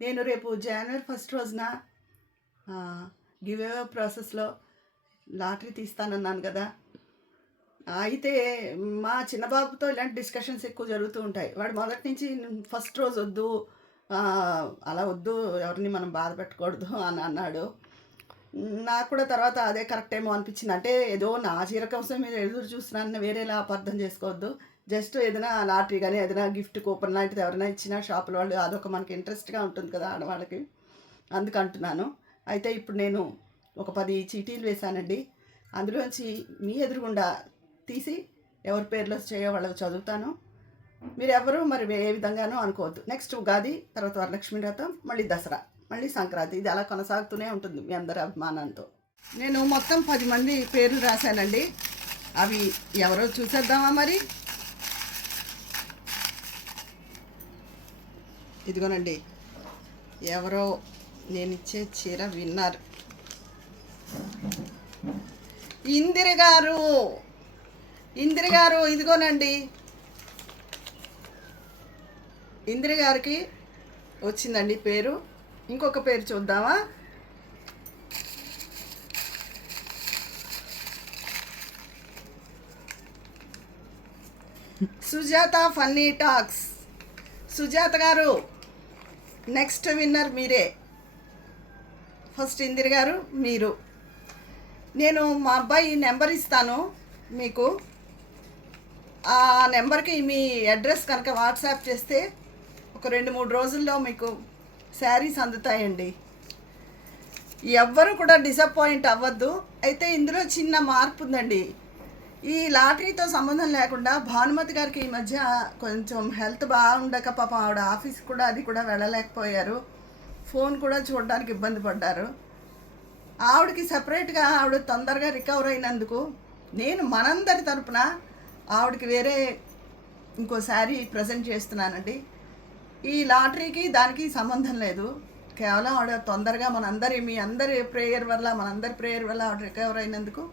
నేను రేపు జనవరి ఫస్ట్ రోజున గివ్ అవే ప్రాసెస్లో లాటరీ తీస్తానన్నాను కదా. అయితే మా చిన్న బాబుతో ఇలాంటి డిస్కషన్స్ ఎక్కువ జరుగుతూ ఉంటాయి. వాడు మొదటి నుంచి ఫస్ట్ రోజు వద్దు అలా వద్దు ఎవరిని మనం బాధ పెట్టకూడదు అని అన్నాడు. నాకు కూడా తర్వాత అదే కరెక్ట్ ఏమో అనిపించింది. అంటే ఏదో నా చీర కోసం మీరు ఎదురు చూస్తున్నాను వేరేలా అపార్థం చేసుకోవద్దు. జస్ట్ ఏదైనా లాటరీ కానీ ఏదైనా గిఫ్ట్ కూపన్ లాంటిది ఎవరైనా ఇచ్చినా షాపుల వాళ్ళు అదొక మనకి ఇంట్రెస్ట్గా ఉంటుంది కదా ఆడవాళ్ళకి. అందుకంటున్నాను. అయితే ఇప్పుడు నేను ఒక పది చీటీలు వేశానండి. అందులోంచి మీ ఎదురుగుండా తీసి ఎవరి పేర్లో చేయో వాళ్ళకి చదువుతాను. మీరు ఎవరు మరి ఏ విధంగానూ అనుకోవద్దు. నెక్స్ట్ ఉగాది తర్వాత వరలక్ష్మి వ్రతం మళ్ళీ దసరా మళ్ళీ సంక్రాంతి. ఇది అలా కొనసాగుతూనే ఉంటుంది మీ అందరి అభిమానంతో. నేను మొత్తం పది మంది పేర్లు రాశానండి. అవి ఎవరో చూసేద్దామా మరి? ఇదిగోనండి ఎవరో నేను ఇచ్చే చీర విన్నారు. ఇందిర గారు ఇందిర గారు ఇదిగోనండి. ఇందిర గారికి వచ్చిందండి పేరు. ఇంకొక పేరు చూద్దామా? Sujatha funny talks. Sujatha garu next winner మీరే. ఫస్ట్ ఇందిర గారు మీరు. నేను మా అబ్బాయి నెంబర్ ఇస్తాను మీకు. ఆ నెంబర్కి మీ అడ్రస్ కనుక వాట్సాప్ చేస్తే ఒక రెండు మూడు రోజుల్లో మీకు శారీస్ అందుతాయండి. ఎవ్వరు కూడా డిసప్పాయింట్ అవ్వద్దు. అయితే ఇందులో చిన్న మార్పు ఉందండి ఈ లాటరీతో సంబంధం లేకుండా భానుమతి గారికి ఈ మధ్య కొంచెం హెల్త్ బాగుండక పాపం ఆవిడ ఆఫీస్ కూడా అది కూడా వెళ్ళలేకపోయారు. ఫోన్ కూడా చూడడానికి ఇబ్బంది పడ్డారు. ఆవిడకి సపరేట్గా ఆవిడ తొందరగా రికవర్ అయినందుకు నేను మనందరి తరపున ఆవిడకి వేరే ఇంకో శారీ ప్రజెంట్ చేస్తున్నానండి. ఈ లాటరీకి దానికి సంబంధం లేదు. కేవలం ఆవిడ తొందరగా మనందరి మీ అందరి ప్రేయర్ వల్ల మనందరి ప్రేయర్ వల్ల ఆవిడ రికవర్ అయినందుకు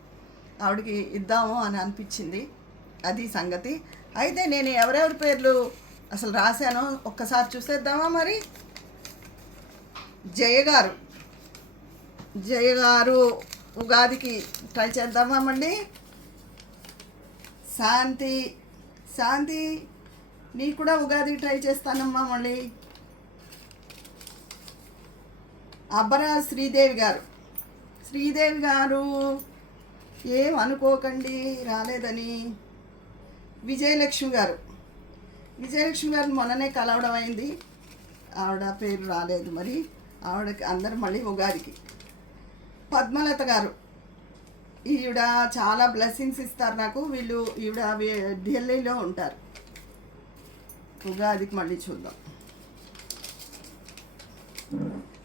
ఆవిడకి ఇద్దాము అని అనిపించింది. అది సంగతి. అయితే నేను ఎవరెవరి పేర్లు అసలు రాశానో ఒక్కసారి చూసేద్దామా మరి? జయ గారు. జయ గారు ఉగాదికి ట్రై చేద్దామా మళ్ళీ? శాంతి శాంతి నీ కూడా ఉగాది ట్రై చేస్తానమ్మా మళ్ళీ. అబ్బరా శ్రీదేవి గారు. శ్రీదేవి గారు. ఏం అనుకోకండి రాలేదని. విజయలక్ష్మి గారు. విజయలక్ష్మి గారు మొన్ననే కలవడం అయింది. ఆవిడ పేరు రాలేదు మరి. ఆవిడకి అందరు మళ్ళీ ఉగాదికి. పద్మలత గారు. ఈవిడ చాలా బ్లెస్సింగ్స్ ఇస్తారు నాకు. వీళ్ళు ఈవిడ ఢిల్లీలో ఉంటారు. ఉగాదికి మళ్ళీ చూద్దాం.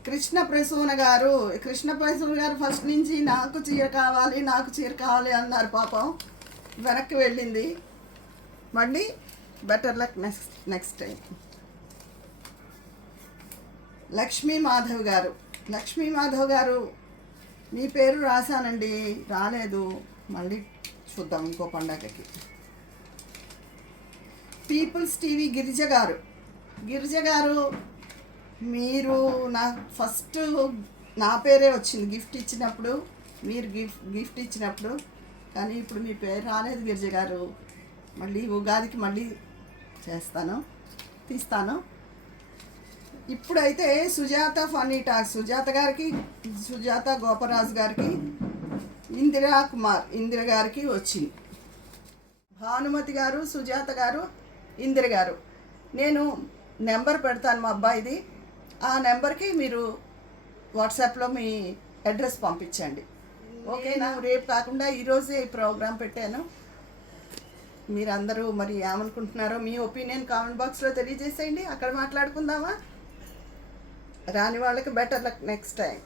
కృష్ణ ప్రసూన గారు కృష్ణ ప్రసూన గారు ఫస్ట్ నుంచి నాకు చీర కావాలి నాకు చీర కావాలి అన్నారు పాపం. వెనక్కి వెళ్ళింది. మళ్ళీ better luck next next time Lakshmi Madhav garu Lakshmi Madhav గారు మీ పేరు రాశానండి. రాలేదు. మళ్ళీ చూద్దాం ఇంకో పండగకి. పీపుల్స్ టీవీ గిరిజ గారు గిరిజ గారు మీరు నా ఫస్ట్ నా పేరే వచ్చింది గిఫ్ట్ ఇచ్చినప్పుడు మీరు గిఫ్ట్ గిఫ్ట్ ఇచ్చినప్పుడు. కానీ ఇప్పుడు మీ పేరు రాలేదు గిరిజ గారు. మళ్ళీ ఉగాదికి మళ్ళీ చేస్తాను తీస్తాను. ఇప్పుడైతే సుజాత ఫనీ టాక్. సుజాత గారికి సుజాత గోపరాజు గారికి ఇందిరా కుమార్ ఇందిర గారికి వచ్చింది. భానుమతి గారు సుజాత గారు ఇందిర గారు. నేను నెంబర్ పెడతాను మా అబ్బాయిది. ఆ నెంబర్కి మీరు వాట్సాప్లో మీ అడ్రస్ పంపించండి. ఓకేనా? రేపు కాకుండా ఈరోజే ఈ ప్రోగ్రాం పెట్టాను. మీరందరూ మరి ఏమనుకుంటున్నారో మీ ఒపీనియన్ కామెంట్ బాక్స్లో తెలియజేసేయండి. అక్కడ మాట్లాడుకుందామా? రాని వాళ్ళకి బెటర్ లక్ నెక్స్ట్ టైం.